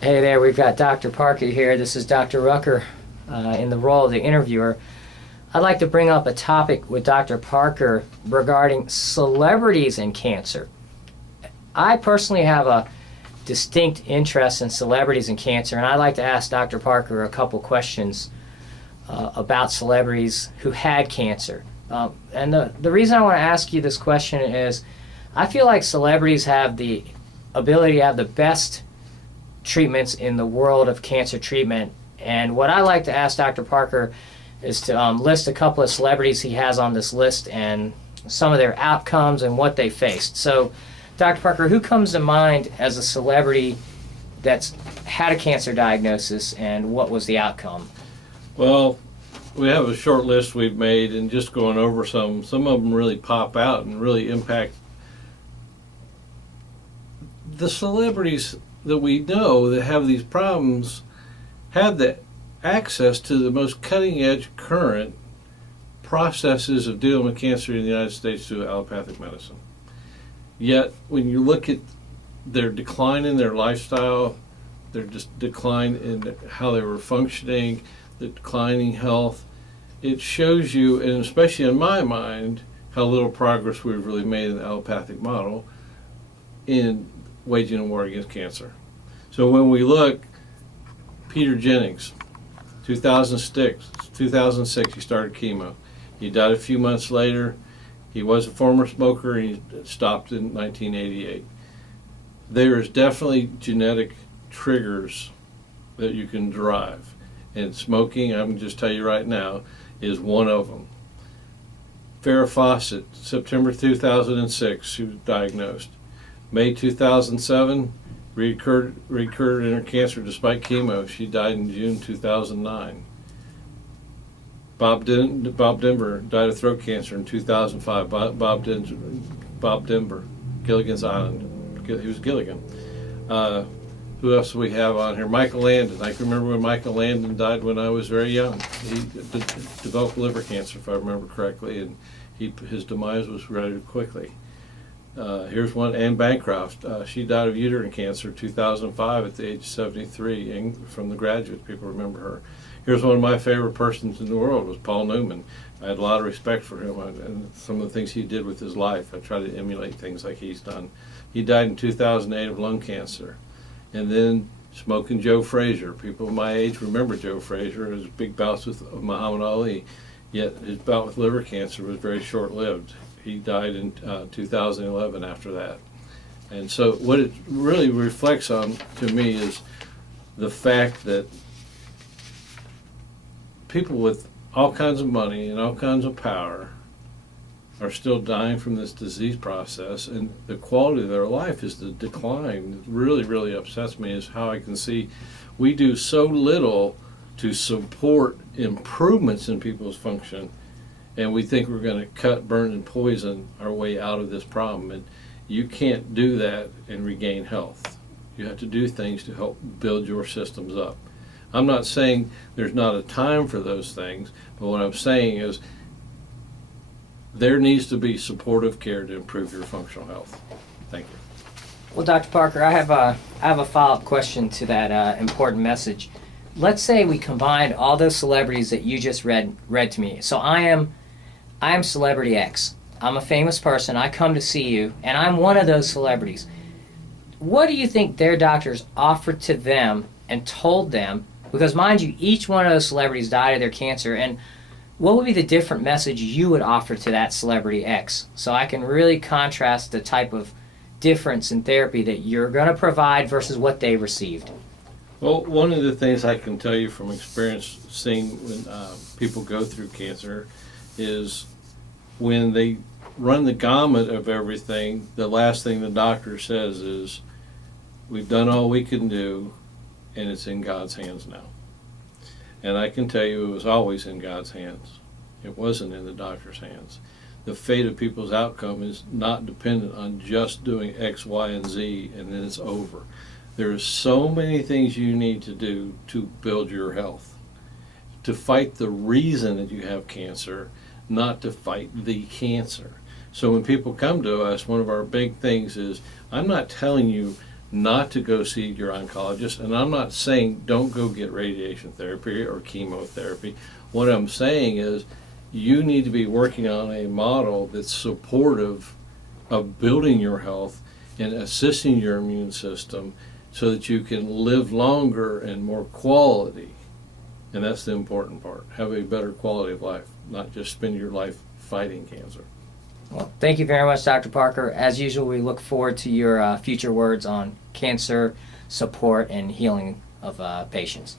Hey there, we've got Dr. Parker here. This is Dr. Rucker in the role of the interviewer. I'd like to bring up a topic with Dr. Parker regarding celebrities and cancer. I personally have a distinct interest in celebrities and cancer, and I'd like to ask Dr. Parker a couple questions about celebrities who had cancer. And the reason I want to ask you this question is I feel like celebrities have the ability to have the best treatments in the world of cancer treatment. And what I like to ask Dr. Parker is to list a couple of celebrities he has on this list and some of their outcomes and what they faced. So, Dr. Parker, who comes to mind as a celebrity that's had a cancer diagnosis and what was the outcome? Well, we have a short list we've made, and just going over some of them really pop out and really impact the celebrities that we know that have these problems. Had the access to the most cutting edge current processes of dealing with cancer in the United States through allopathic medicine. Yet when you look at their decline in their lifestyle, their decline in how they were functioning, the declining health, it shows you, and especially in my mind, how little progress we've really made in the allopathic model in waging a war against cancer. So when we look, Peter Jennings, 2006, he started chemo. He died a few months later. He was a former smoker, and he stopped in 1988. There is definitely genetic triggers that you can drive. And smoking, I can just tell you right now, is one of them. Farrah Fawcett, September 2006, she was diagnosed. May 2007, recurred in her cancer despite chemo. She died in June 2009. Bob Denver died of throat cancer in 2005. Bob Denver, Gilligan's Island. He was Gilligan. Who else do we have on here? Michael Landon. I can remember when Michael Landon died when I was very young. He developed liver cancer, if I remember correctly, and his demise was rather quickly. Here's one, Anne Bancroft. She died of uterine cancer in 2005 at the age of 73, and from The Graduate, people remember her. Here's one of my favorite persons in the world, was Paul Newman. I had a lot of respect for him and some of the things he did with his life. I try to emulate things like he's done. He died in 2008 of lung cancer. And then Smoking Joe Frazier. People my age remember Joe Frazier, his big bouts with Muhammad Ali, yet his bout with liver cancer was very short-lived. He died in 2011 after that. And so what it really reflects on to me is the fact that people with all kinds of money and all kinds of power are still dying from this disease process, and the quality of their life is the decline. It really, really upsets me is how I can see we do so little to support improvements in people's function, and we think we're going to cut, burn, and poison our way out of this problem. And you can't do that and regain health. You have to do things to help build your systems up. I'm not saying there's not a time for those things, but what I'm saying is there needs to be supportive care to improve your functional health. Thank you. Well, Dr. Parker, I have a follow-up question to that important message. Let's say we combined all those celebrities that you just read to me. So I am celebrity X. I'm a famous person. I come to see you, and I'm one of those celebrities. What do you think their doctors offered to them and told them? Because mind you, each one of those celebrities died of their cancer, and what would be the different message you would offer to that celebrity X? So I can really contrast the type of difference in therapy that you're going to provide versus what they received. Well, one of the things I can tell you from experience seeing when people go through cancer is when they run the gamut of everything, the last thing the doctor says is, we've done all we can do, and it's in God's hands now. And I can tell you it was always in God's hands. It wasn't in the doctor's hands. The fate of people's outcome is not dependent on just doing X, Y, and Z, and then it's over. There are so many things you need to do to build your health, to fight the reason that you have cancer, not to fight the cancer. So when people come to us, one of our big things is, I'm not telling you not to go see your oncologist. And I'm not saying don't go get radiation therapy or chemotherapy. What I'm saying is you need to be working on a model that's supportive of building your health and assisting your immune system so that you can live longer and more quality. And that's the important part. Have a better quality of life, not just spend your life fighting cancer. Well, thank you very much, Dr. Parker. As usual, we look forward to your future words on cancer support and healing of patients.